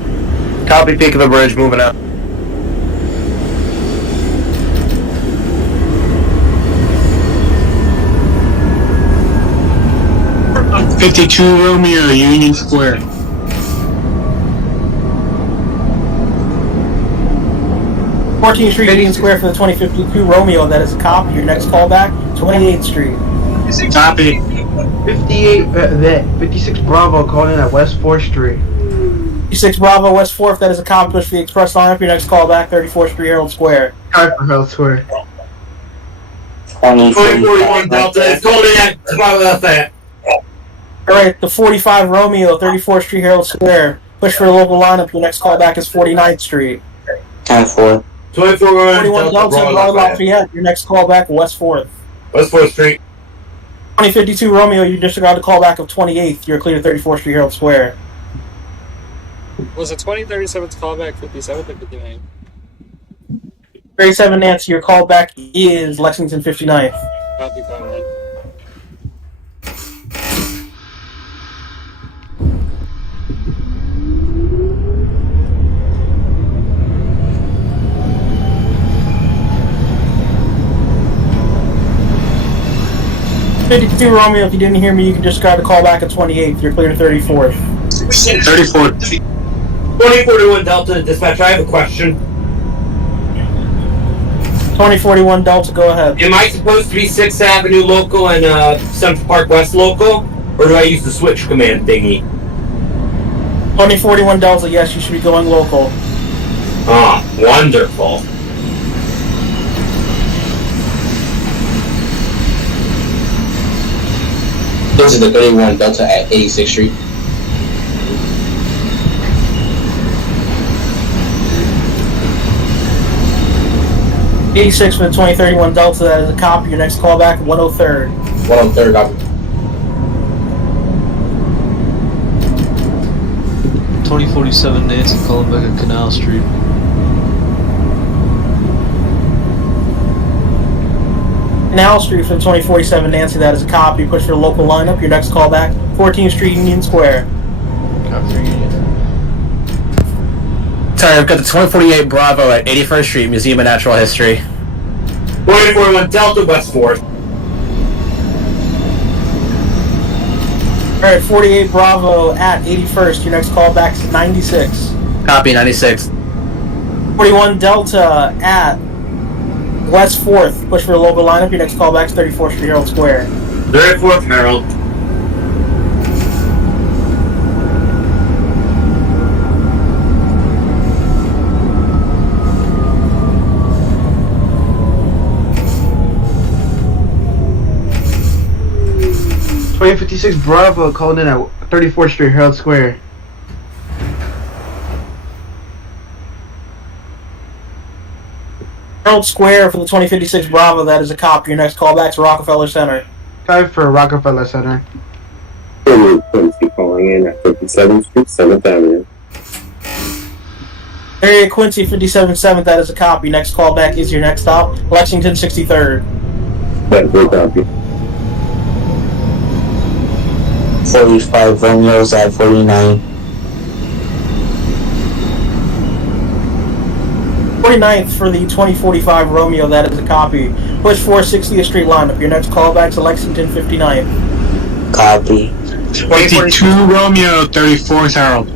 Copy, peak of the bridge, moving out. Up 52 Romeo, Union Square. 14th Street, Union Square for the 2052 Romeo. That is a copy. Your next callback, 28th Street. Copy. 56 Bravo calling in at West 4th Street. 56 Bravo, West 4th. That is a copy. Push for the express lineup. Your next callback, 34th Street, Herald Square. Copy for Herald Square. 2041 Delta is calling in at Lafayette. Alright, the 45 Romeo, 34th Street, Herald Square. Push for the local lineup. Your next callback is 49th Street. 10-4. 41 Delta, Broy Lafayette. Your next callback, West 4th. West 4th Street. 2052 Romeo, you disregard the callback of 28th. You're clear to 34th Street, Herald Square. Was it 2037's callback 57th or 59th? 37 Nancy, your callback is Lexington 59th. Copy, fine. 52 Romeo, if you didn't hear me, you can just grab the call back at 28th. You're clear to 34th. 34. 2041 Delta Dispatch, I have a question. 2041 Delta, go ahead. Am I supposed to be 6th Avenue local and Central Park West local? Or do I use the switch command thingy? 2041 Delta, yes, you should be going local. Ah, wonderful. This is the 31 Delta at 86th Street. '86 for the 2031 Delta, that is a copy. Your next call back, 103rd. 103rd, copy. 2047 Nancy calling back at Canal Street. Canal Street for the 2047 Nancy, that is a copy. Push for the local lineup. Your next call back, 14th Street, Union Square. Copy Union. Sorry, I've got the 2048 Bravo at 81st Street, Museum of Natural History. 2041 Delta West 4th. Alright, 48 Bravo at 81st. Your next call back is 96. Copy 96. 41 Delta at West 4th. Push for the local lineup. Your next call back is 34th Street, Herald Square. 34th Herald. .56 Bravo calling in at 34th Street, Herald Square. Herald Square for the 2056 Bravo, that is a copy. Your next call back is Rockefeller Center. 5 for Rockefeller Center. Quincy calling in at 57th Street, 7th Avenue. Area Quincy 57 7th, that is a copy. Next call back is your next stop, Lexington 63rd. That's a copy. 45 Romeo's at 49. 49th for the 2045 Romeo, that is a copy. Push 460th Street lineup. Your next call back to Lexington 59th. Copy. 52 Romeo, 34th Herald.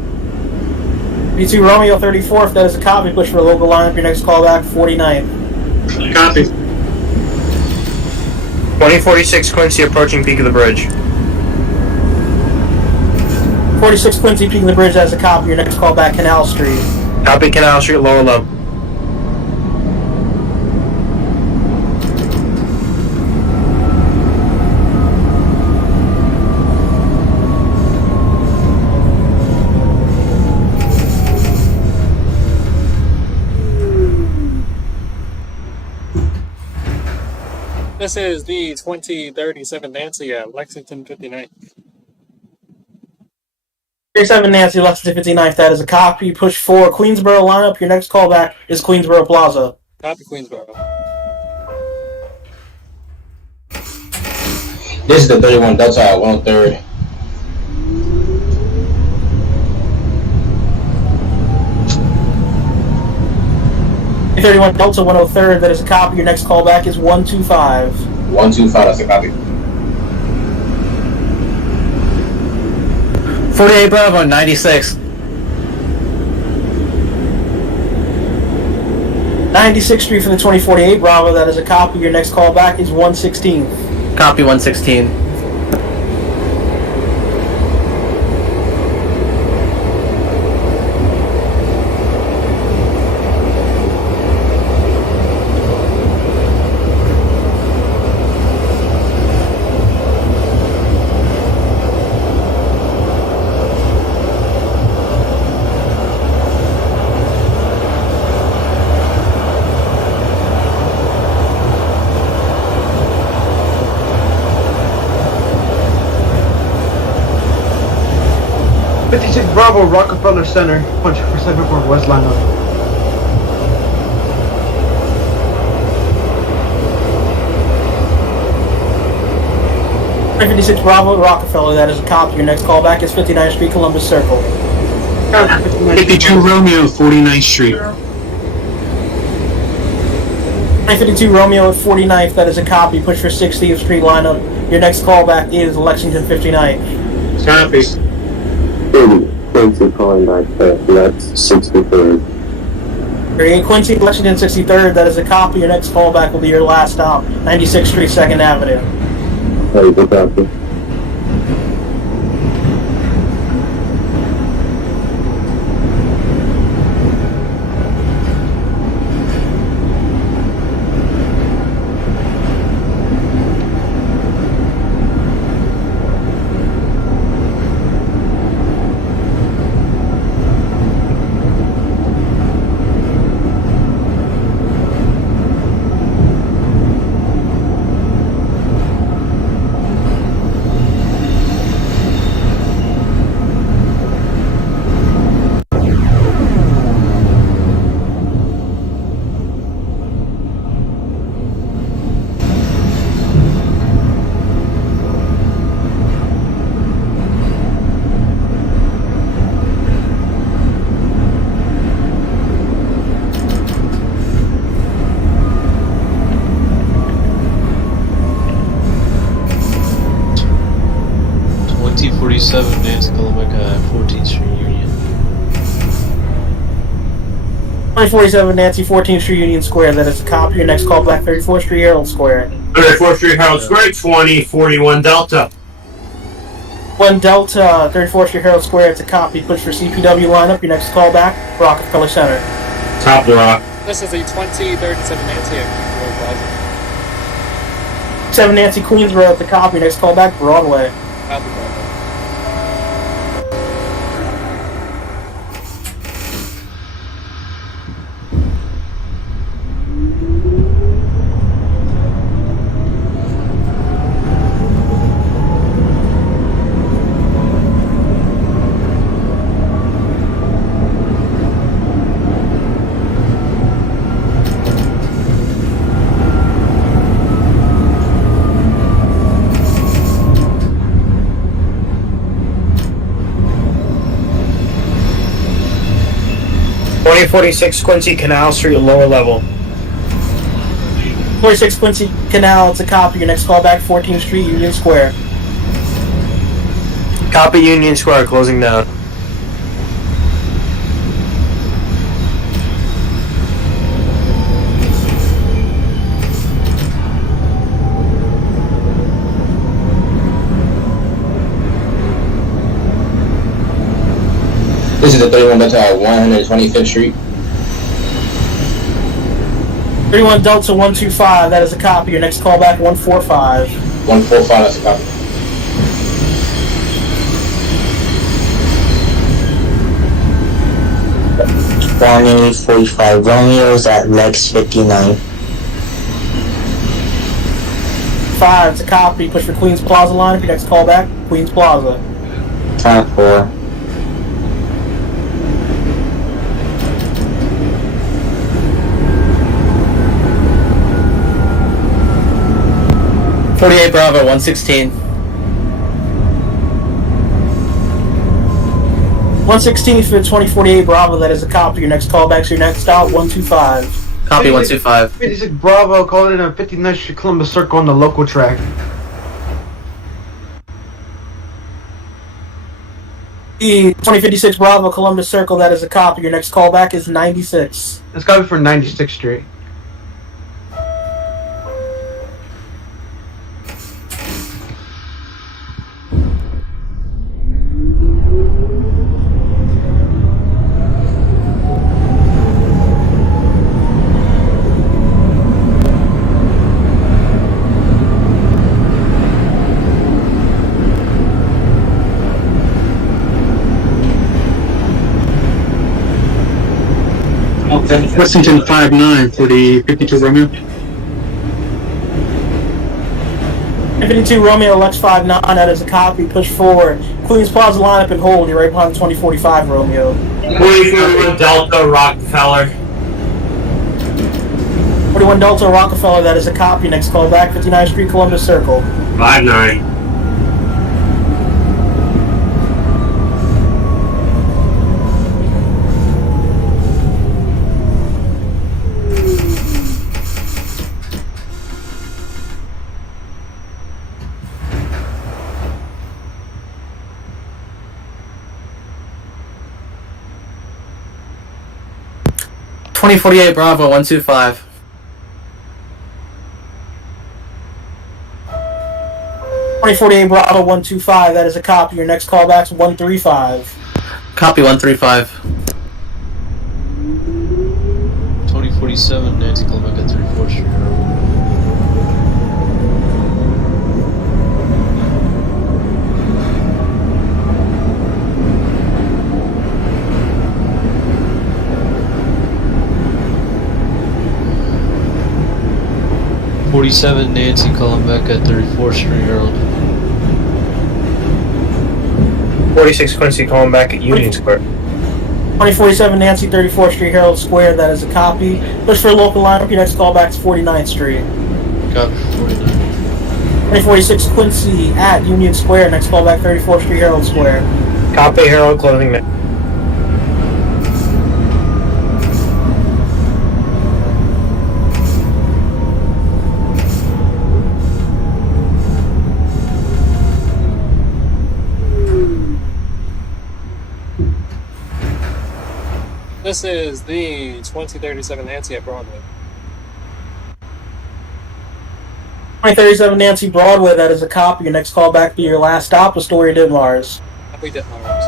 52 Romeo 34th, that is a copy. Push for a local lineup. Your next call back 49th. Copy. 2046 Quincy approaching Peak of the Bridge. 46 Quincy Peak of the Bridge, that is a copy. Your next call back Canal Street. Copy Canal Street, lower low. This is the 2037 Nancy at Lexington 59th. 37 Nancy, Lexington 59th, that is a copy. Push 4 Queensboro lineup. Your next call back is Queensboro Plaza. Copy Queensboro. This is the 31 Delta at 103rd. 31 Delta 103rd, that is a copy. Your next call back is 125. 125, that's a copy. 48 Bravo, 96. 96th Street for the 2048 Bravo, that is a copy. Your next call back is 116. Copy 116. Bravo, Rockefeller Center. Punch for 74 West lineup. .56 Bravo, Rockefeller, that is a copy. Your next call back is 59th Street, Columbus Circle. 52 Romeo, 49th Street. 52 Romeo at 49th, that is a copy. Push for 60th Street lineup. Your next callback is Lexington 59th. Copy. 30, Quincy calling back to Lex 63rd. 38 Quincy, Lexington 63rd, that is a copy. Your next callback will be your last stop, 96th Street, 2nd Avenue. Hey, good copy. Nancy Columbia, 14th Street Union. 2047 Nancy, 14th Street Union Square, that is a copy. Your next callback, 34th Street Herald Square. 34th Street Herald Square, 2041 Delta. 1 Delta, 34th Street Herald Square, it's a copy. Push for CPW lineup. Your next callback, Rockefeller Center. Top Rock. This is the 2037 Nancy at Queensboro Plaza. 7 Nancy Queensboro, it's a copy. Next callback, Broadway. Copy, Broadway. .46 Quincy, Canal Street, lower level. 46 Quincy Canal, it's a copy. Your next callback, 14th Street Union Square. Copy Union Square, closing down. This is the 31 Delta at 125th Street. 31 Delta 125, that is a copy. Your next callback, 145. 145, that's a copy. Ronnie 45 Romeo's at Lex 59. 5, it's a copy. Push for Queens Plaza lineup. Your next callback, Queens Plaza. Time 4. 48 Bravo, 116. 116 for 2048 Bravo, that is a copy. Your next callback, so your next stop, 125. Copy 125. 56 Bravo, calling in on 59th Street Columbus Circle on the local track. The 2056 Bravo, Columbus Circle, that is a copy. Your next callback is 96. It's gotta be for 96th Street. Lexington 59 for the 52 Romeo. 52 Romeo, Lex 59, that is a copy. Push forward. Queens Plaza lineup and hold. You're right behind the 2045 Romeo. 41 Delta Rockefeller. 41 Delta Rockefeller, that is a copy. Next callback, 59th Street Columbus Circle. 59. 2048 Bravo 125. Bravo 125, that is a copy. Your next callback's 135. Copy 135. 2047 Nancy calling back at 34th Street. .47 Nancy calling back at 34th Street, Harold. 46 Quincy calling back at Union Square. 2047 Nancy, 34th Street, Herald Square, that is a copy. Push for a local lineup, your next callback's 49th Street. Copy 49. 2046 Quincy at Union Square, next callback 34th Street, Herald Square. Copy Herald Clothing Man. This is the 2037 Nancy at Broadway. 2037 Nancy Broadway, that is a copy. Your next callback be your last stop, Astoria Ditmars. Happy Ditmars.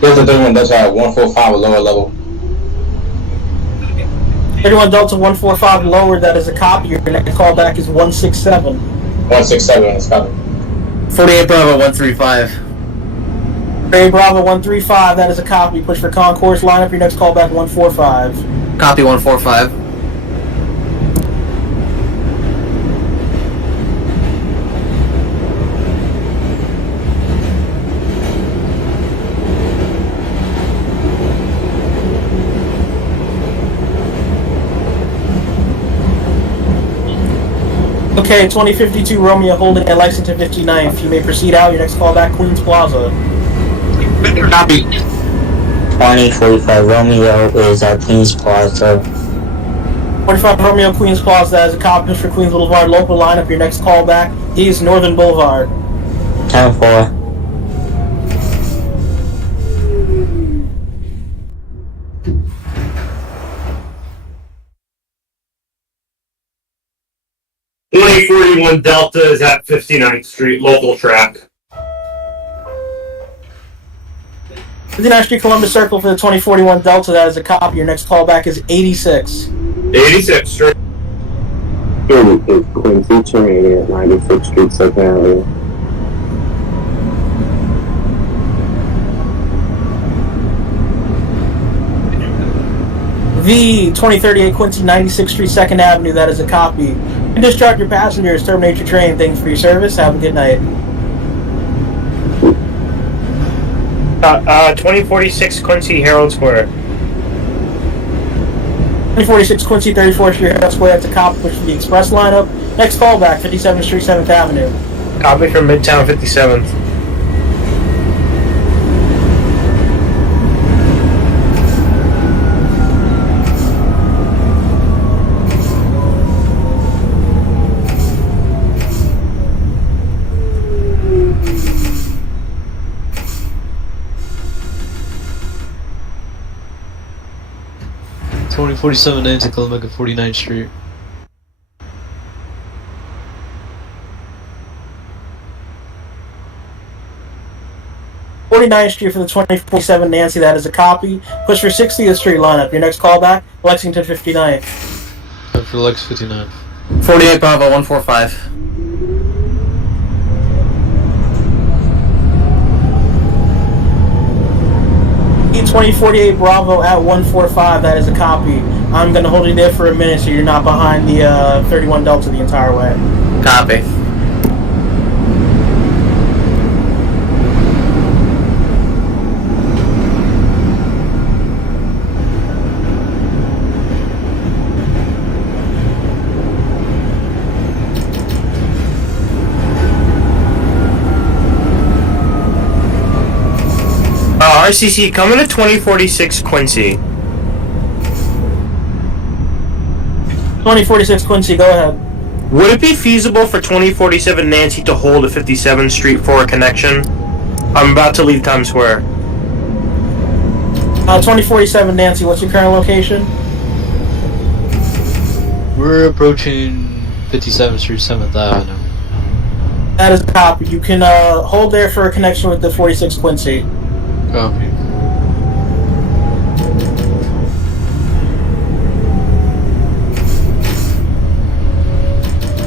Delta 31 Delta at 145 lower level. 31 Delta 145 lower, that is a copy. Your next callback is 167. 167 is coming. 48 Bravo 135. 48 Bravo 135, that is a copy. Push for concourse lineup, your next callback 145. Copy 145. Okay, 2052 Romeo holding at Lexington 59th. You may proceed out. Your next callback, Queens Plaza. Copy. 2045 Romeo is at Queens Plaza. 45 Romeo, Queens Plaza, that is a copy. Push for Queens Boulevard local lineup. Your next callback is Northern Boulevard. 10-4. .41 Delta is at 59th Street, local track. 59th Street, Columbus Circle for the 2041 Delta, that is a copy. Your next callback is 86. 86th Street. 38 Quincy terminating at 96th Street, Second Avenue. The 2038 Quincy 96th Street, 2nd Avenue, that is a copy. And discharge your passengers, terminate your train. Thanks for your service. Have a good night. 2046 Quincy Herald Square. 2046 Quincy 34th Street, Herald Square, that's a copy. Push for the express lineup. Next callback, 57th Street, 7th Avenue. Copy from Midtown 57th. .47 Nancy calling back at 49th Street. th Street for the 2047 Nancy, that is a copy. Push for 60th Street lineup. Your next callback, Lexington 59th. Time for Lex 59. 48 Bravo 145. 2048 Bravo at 145, that is a copy. I'm going to hold you there for a minute so you're not behind the 31 Delta the entire way. Copy. RCC, coming to 2046 Quincy. 2046 Quincy, go ahead. Would it be feasible for 2047 Nancy to hold a 57th Street for a connection? I'm about to leave Times Square. 2047 Nancy, what's your current location? We're approaching 57th Street, 7th Avenue. That is a copy. You can hold there for a connection with the 46 Quincy. Copy.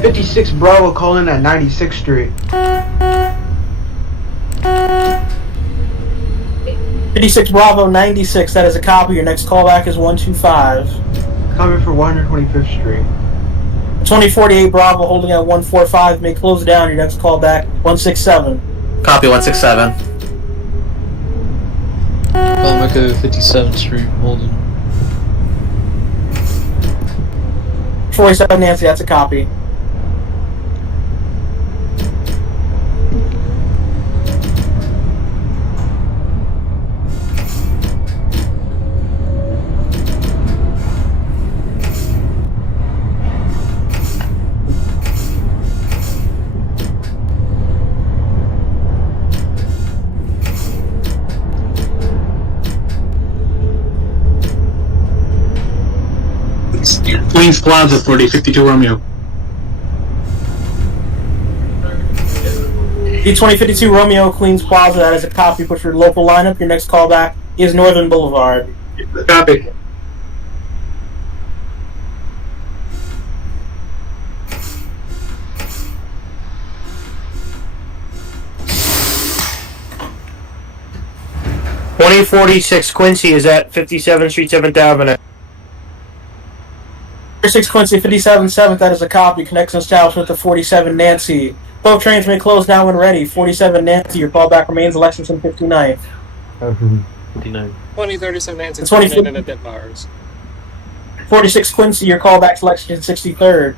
'56 Bravo calling at 96th Street. 56 Bravo 96, that is a copy. Your next callback is 125. Coming for 125th Street. 2048 Bravo holding at 145. May close down. Your next callback 167. Copy 167. I'll make a 57th Street, holding. 47 Nancy, that's a copy. Queens Plaza for the 52 Romeo. D2052 Romeo, Queens Plaza, that is a copy. Put your local lineup. Your next callback is Northern Boulevard. Copy. .2046 Quincy is at 57th Street, 7th Avenue. 46 Quincy, 57 7th, that is a copy. Connection established with the 47 Nancy. Both trains may close down when ready. 47 Nancy, your callback remains Lexington 59th. 2037 Nancy, 20 turning in at Ditmars. 46 Quincy, your callback's Lexington 63rd.